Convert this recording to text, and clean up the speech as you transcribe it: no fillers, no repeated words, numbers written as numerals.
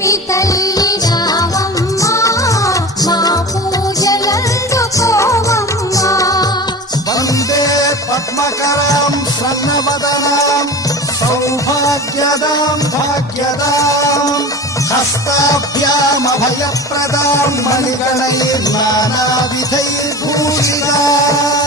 మీ తల్లి రావమ్మా మా పూజలందుకోవమ్మా. వందే పద్మకరాం స్వర్ణవదనాం సౌభాగ్యదాం భాగ్యదాం హస్తాభ్యామభయప్రదాం మణిగణైర్నానావిధైర్భూషితాం.